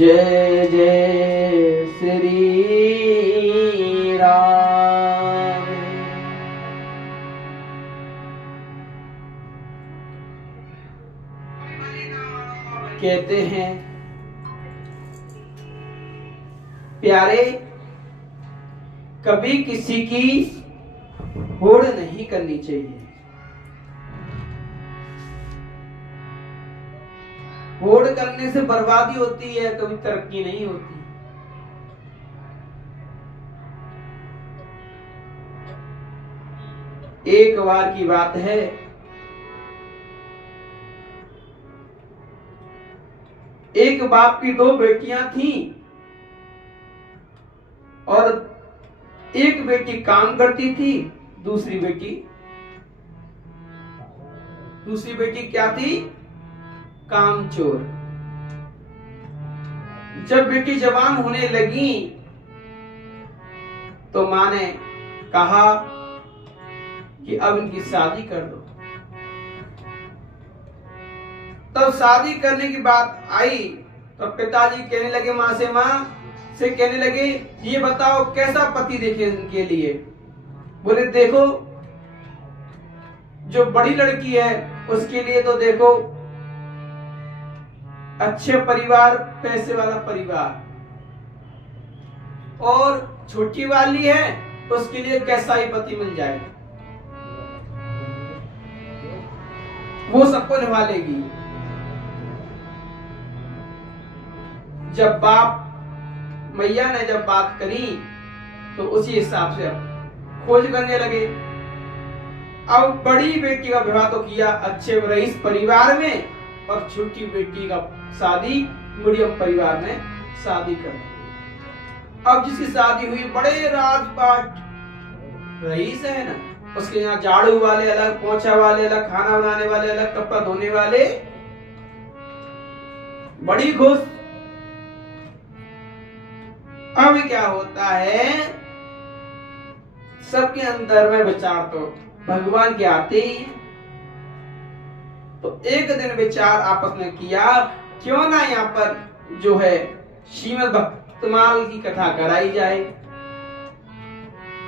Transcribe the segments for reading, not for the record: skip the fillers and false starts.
जय जय श्री राम। कहते हैं प्यारे, कभी किसी की होड़ नहीं करनी चाहिए। होड़ करने से बर्बादी होती है, कभी तरक्की नहीं होती। एक बार की बात है, एक बाप की दो बेटियां थीं और एक बेटी काम करती थी, दूसरी बेटी क्या थी? कामचोर। जब बेटी जवान होने लगी तो मां ने कहा कि अब इनकी शादी कर दो। तब शादी करने की बात आई तो पिताजी कहने लगे मां से कहने लगे, ये बताओ कैसा पति देखे इनके लिए। बोले देखो, जो बड़ी लड़की है उसके लिए तो देखो अच्छे परिवार, पैसे वाला परिवार, और छोटी वाली है उसके लिए कैसा ही पति मिल जाए, वो सबको निभा लेगी। जब बाप मैया ने जब बात करी तो उसी हिसाब से खोज करने लगे। अब बड़ी बेटी का विवाह तो किया अच्छे रईस परिवार में, और छोटी बेटी का शादी मीडियम परिवार में शादी कर दी। अब जिसकी शादी हुई बड़े राजपाट रईस है ना, उसके यहाँ झाड़ू वाले अलग, पोछा वाले अलग, खाना बनाने वाले अलग, कपड़ा धोने वाले, बड़ी खुश। अब क्या होता है, सबके अंदर में विचार तो भगवान के आते ही। तो एक दिन विचार आपस में किया, क्यों ना यहाँ पर जो है श्रीमद् भक्तमाल की कथा कराई जाए।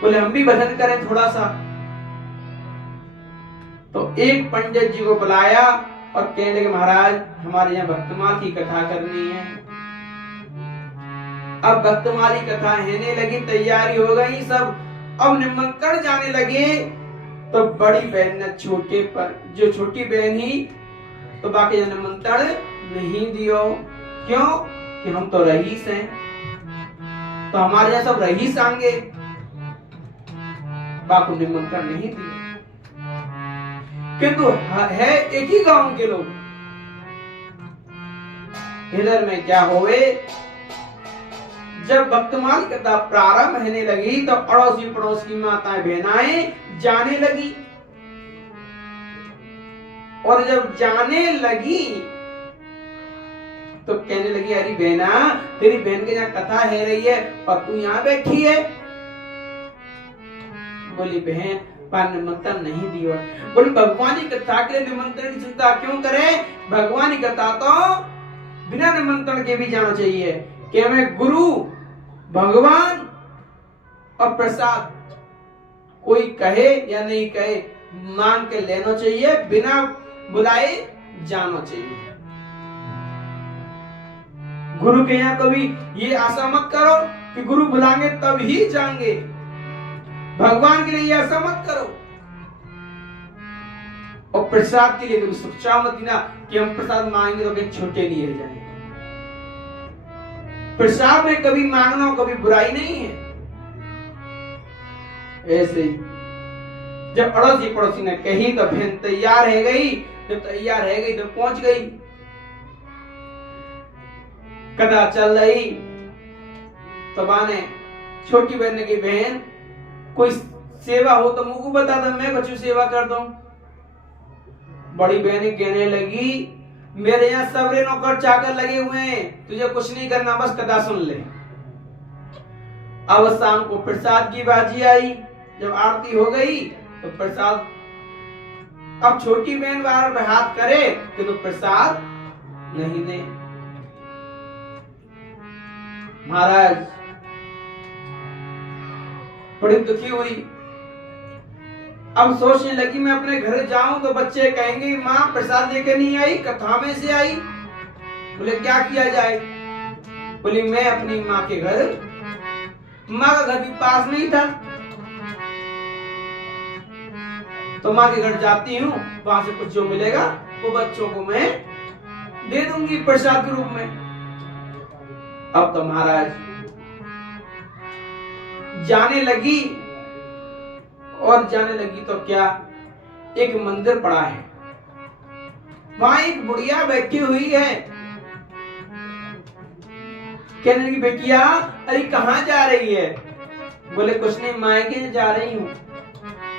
बोले हम भी भजन करें थोड़ा सा। तो एक पंडित जी को बुलाया और कहने लगे महाराज हमारे यहाँ भक्तमाल की कथा करनी है। अब भक्तमाल की कथा होने लगी, तैयारी हो गई सब, अब निमंत्रण जाने लगे। तो बड़ी बहन ने छोटे पर, जो छोटी बहन ही, तो बाकी निमंत्रण नहीं दियो। क्यों? कि हम तो रईस हैं, तो हमारे यहाँ सब रईस आएंगे, बाकी निमंत्रण नहीं दिया। किंतु है एक ही गांव के लोग। इधर में क्या हुए, जब भक्तमाल कथा प्रारंभ होने लगी तो अड़ोसी पड़ोस की माताएं बहनाएं जाने लगी। और जब जाने लगी तो कहने लगी, अरे बहना तेरी बहन के यहाँ कथा है रही है और तू यहाँ बैठी है। बोली बहन पर निमंत्रण नहीं दिया। बोली भगवान की कथा के लिए निमंत्रण की चिंता क्यों करे, भगवान की कथा तो बिना निमंत्रण के भी जाना चाहिए। कि हमें गुरु, भगवान और प्रसाद कोई कहे या नहीं कहे मांग के लेना चाहिए, बिना बुलाए जाना चाहिए। गुरु के यहाँ कभी ये आशा मत करो कि गुरु बुलाएंगे तब ही जाएंगे। भगवान के लिए ये आशा मत करो। और प्रसाद के लिए कभी सोचा मत ना कि हम प्रसाद मांगेंगे तो कहीं छोटे लिए जाएंगे। प्रसाद में कभी मांगना कभी बुराई नहीं है। ऐसे जब अड़ोसी पड़ोसी ने कही तो बहन तैयार है गई। जब तैयार है गई तो पहुंच गई। कथा चल रही तो माने छोटी बहन ने की, बहन कोई सेवा हो तो मुझको बता दो, मैं कुछ सेवा कर दूं। बड़ी बहन कहने लगी, मेरे यहाँ सबरे नौकर चाकर लगे हुए हैं, तुझे कुछ नहीं करना, बस कथा सुन ले। अब शाम को प्रसाद की बाजी आई। जब आरती हो गई तो प्रसाद, अब छोटी बहन बार हाथ करे कि तो प्रसाद नहीं दे। महाराज बड़ी दुखी हुई। अब सोचने लगी मैं अपने घर जाऊं तो बच्चे कहेंगे माँ प्रसाद लेकर नहीं आई, कथा में से आई। बोले क्या किया जाए? बोली मैं अपनी माँ के घर, माँ का घर भी पास नहीं था, तो माँ के घर जाती हूँ, वहां से कुछ जो मिलेगा वो बच्चों को मैं दे दूंगी प्रसाद के रूप में। अब तो महाराज जाने लगी, और जाने लगी तो क्या, एक मंदिर पड़ा है, वहां एक बुढ़िया बैठी हुई है। कहने लगी बेटिया अरे कहाँ जा रही है? बोले कुछ नहीं मायके जा रही हूँ।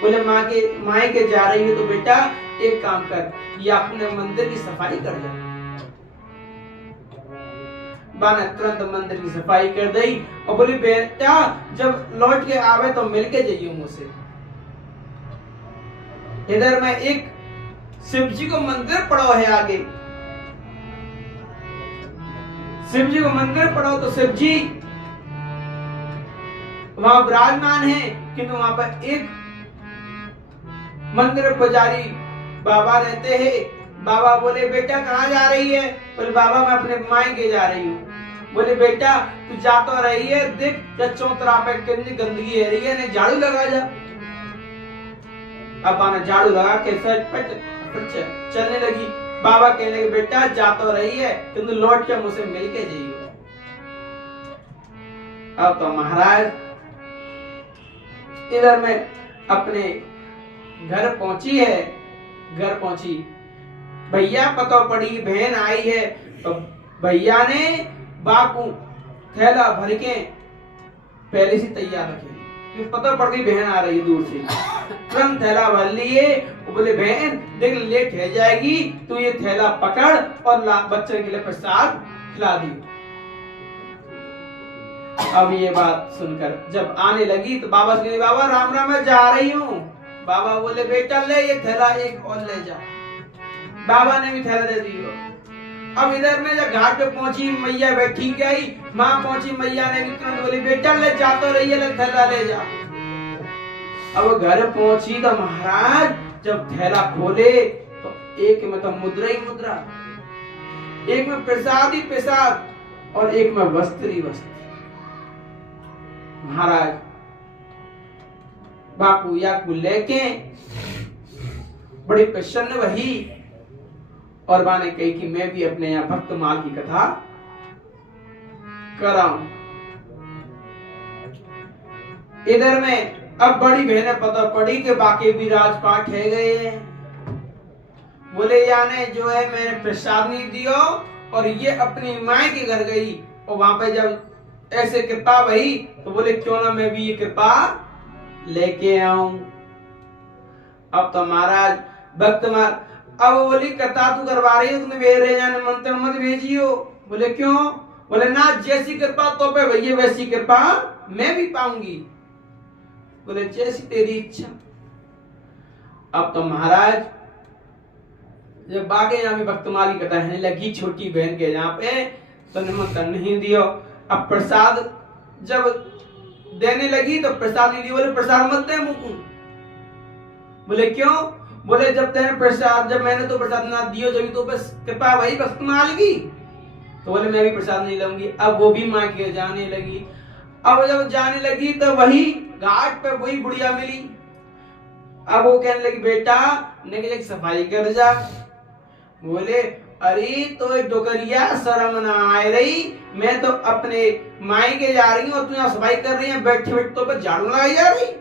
बोले मायके जा रही है तो बेटा एक काम कर, ये अपने मंदिर की सफाई कर जा। बा ने तुरंत मंदिर की सफाई कर दी और बोली बेटा जब लौट के आवे तो मिलके जाइयो मुझसे। इधर में एक शिव जी को मंदिर पड़ो है आगे, शिव जी को मंदिर पड़ो तो शिव जी वहां विराजमान है, किंतु वहां पर एक मंदिर पुजारी बाबा रहते हैं। बाबा बोले बेटा कहाँ जा रही है? बोले बाबा मैं अपने मायके जा रही हूँ। बोले बेटा तू जा तो रही है, देख चौतरा पे कितनी गंदगी है रही है, नहीं झाड़ू लगा जा। अब आना झाड़ू लगा के चलने लगी। बाबा कहने लगे बेटा जा तो रही है, किंतु लौट के मुझसे मिलके जाइयो। अब तो महाराज इधर में अपने घर पहुंची है, घर पहुंची, भैया पता पड़ी बहन आई है, तो भैया ने बापू थैला भर के पहले से तैयार रखे, पता पड़ गई बहन आ रही है दूर से, तुरंत थैला भर लिए। बोले बहन देख लेट हो जाएगी, तू ये थैला पकड़ और बच्चे के लिए प्रसाद खिला दी। अब ये बात सुनकर जब आने लगी तो बाबा से बाबा राम राम मैं जा रही हूँ। बाबा बोले बेटा ले ये थैला एक और ले जा। बाबा ने भी थैला दे दिया। अब इधर में जब घाट पे पहुंची मैया बैठी गई, माँ पहुंची, मैया ने भी तुरंत बोली बेटा ले जा तो रही है, थैला ले जा। अब घर पहुंची तो महाराज जब थैला खोले तो एक में तो मुद्रा ही मुद्रा, एक में प्रसाद ही प्रसाद और एक में वस्त्र ही वस्त्र। महाराज बापू या को लेके बड़ी प्रसन्न वही, और माँ ने कही कि मैं भी अपने यहाँ भक्त माल की कथा कराऊं। इधर में अब बड़ी बहनें पता पड़ी कि बाकी भी राजपाट है गए हैं। बोले याने जो है मैंने प्रसाद नहीं दियो, और ये अपनी माँ के घर गई और वहां पे जब ऐसे कृपा भई तो बोले क्यों ना मैं भी ये कृपा लेके आऊं। अब तो महाराज भक्त मार अब बोली कथा तू करवा रही है, तुमने मेरे यहाँ मंत्र मत भेजियो। बोले क्यों? बोले ना जैसी कृपा तो पे भैया वैसी कृपा मैं भी पाऊंगी। बोले जैसी तेरी इच्छा। अब तो महाराज जब बागे यहाँ भी भक्तमाली कथा है लगी छोटी बहन के यहाँ पे, तो निमंत्रण नहीं दियो। अब प्रसाद जब देने लगी तो प्रसाद नहीं दियो। बोले प्रसाद मत दे मुकुंद। बोले क्यों? बोले जब तेने प्रसाद, जब मैंने तो प्रसाद ना दियो जब तो बस कृपा वही भक्तमाल की, तो बोले मैं भी प्रसाद नहीं लूंगी। अब वो भी माँ के जाने लगी। अब जब जाने लगी तो वही घाट पे वही बुढ़िया मिली। अब वो कहने लगी बेटा निकल सफाई कर जा। बोले अरे तो डोकरिया शर्म ना आए रही, मैं तो अपने माई के जा रही हूँ और तू यहाँ सफाई कर रही है, बैठे बैठे तो झाड़ू लगाई जा रही।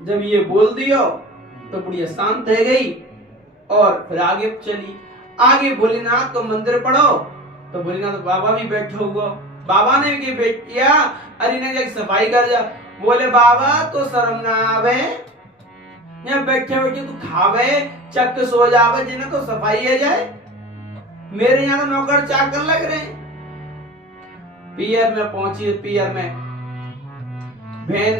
जब ये बोल दियो तो बुढ़िया शांत रह गई और फिर आगे चली। आगे भोलेनाथ को मंदिर पढ़ो तो भोलेनाथ बाबा भी बैठे हुआ। बाबा ने भी बेटिया अरे ने सफाई कर जा। बोले बाबा तो शर्म ना आवे, यहाँ बैठे बैठे तू खावे चक सो जावे, जिन्हें तो सफाई है जाए। मेरे यहाँ तो नौकर चाकर लग रहे। पियर में पहुंची, पियर में बहन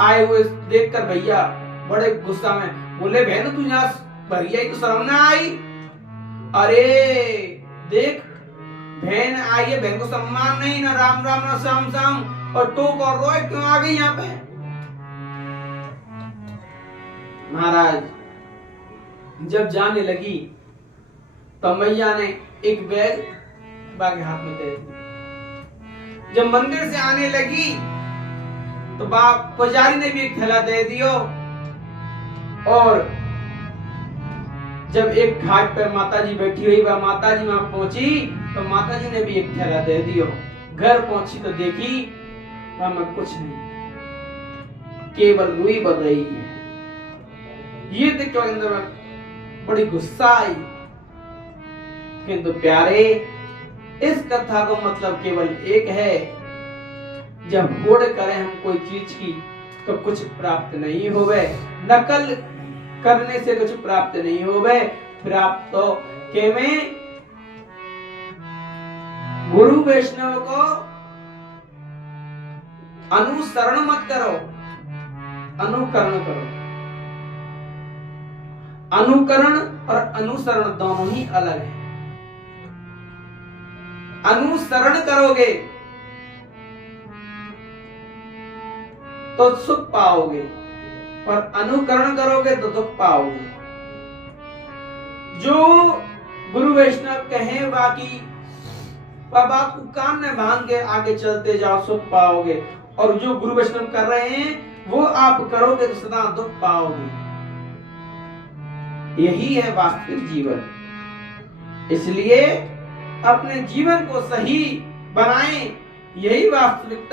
आए हुए देखकर भैया बड़े गुस्सा में बोले बहन तू यहाँ भैया तो शर्म ना आई। अरे देख बहन आइए, बहन को सम्मान नहीं, ना राम राम ना श्याम श्याम, और टोक और रोए क्यों आ गई यहाँ पे? महाराज जब जाने लगी तो मैया ने एक बैग बा के हाथ में दे दी। जब मंदिर से आने लगी तो बाप पुजारी ने भी एक थैला दे दियो, और जब एक घाट पर माता जी बैठी हुई, वह माता जी वहां पहुंची तो माता जी ने भी एक थैला दे दियो। घर पहुंची तो देखी वहां में कुछ नहीं, केवल रुई बन रही है। ये देख के अंदर में बड़ी गुस्सा आई। किंतु प्यारे, इस कथा को मतलब केवल एक है, जब होड़ करें हम कोई चीज की तो कुछ प्राप्त नहीं होवे, नकल करने से कुछ प्राप्त नहीं होवे। प्राप्त तो केवे गुरु वैष्णव को अनुसरण मत करो, अनुकरण करो। अनुकरण और अनुसरण दोनों ही अलग है। अनुसरण करोगे तो सुख पाओगे, और अनुकरण करोगे तो दुख पाओगे। जो गुरु वैष्णव कहे बाकी बात को कान में बांध के आगे चलते जाओ, सुख पाओगे, और जो गुरु वैष्णव कर रहे हैं वो आप करोगे तो सदा दुख पाओगे। यही है वास्तविक जीवन। इसलिए अपने जीवन को सही बनाएं, यही वास्तविकता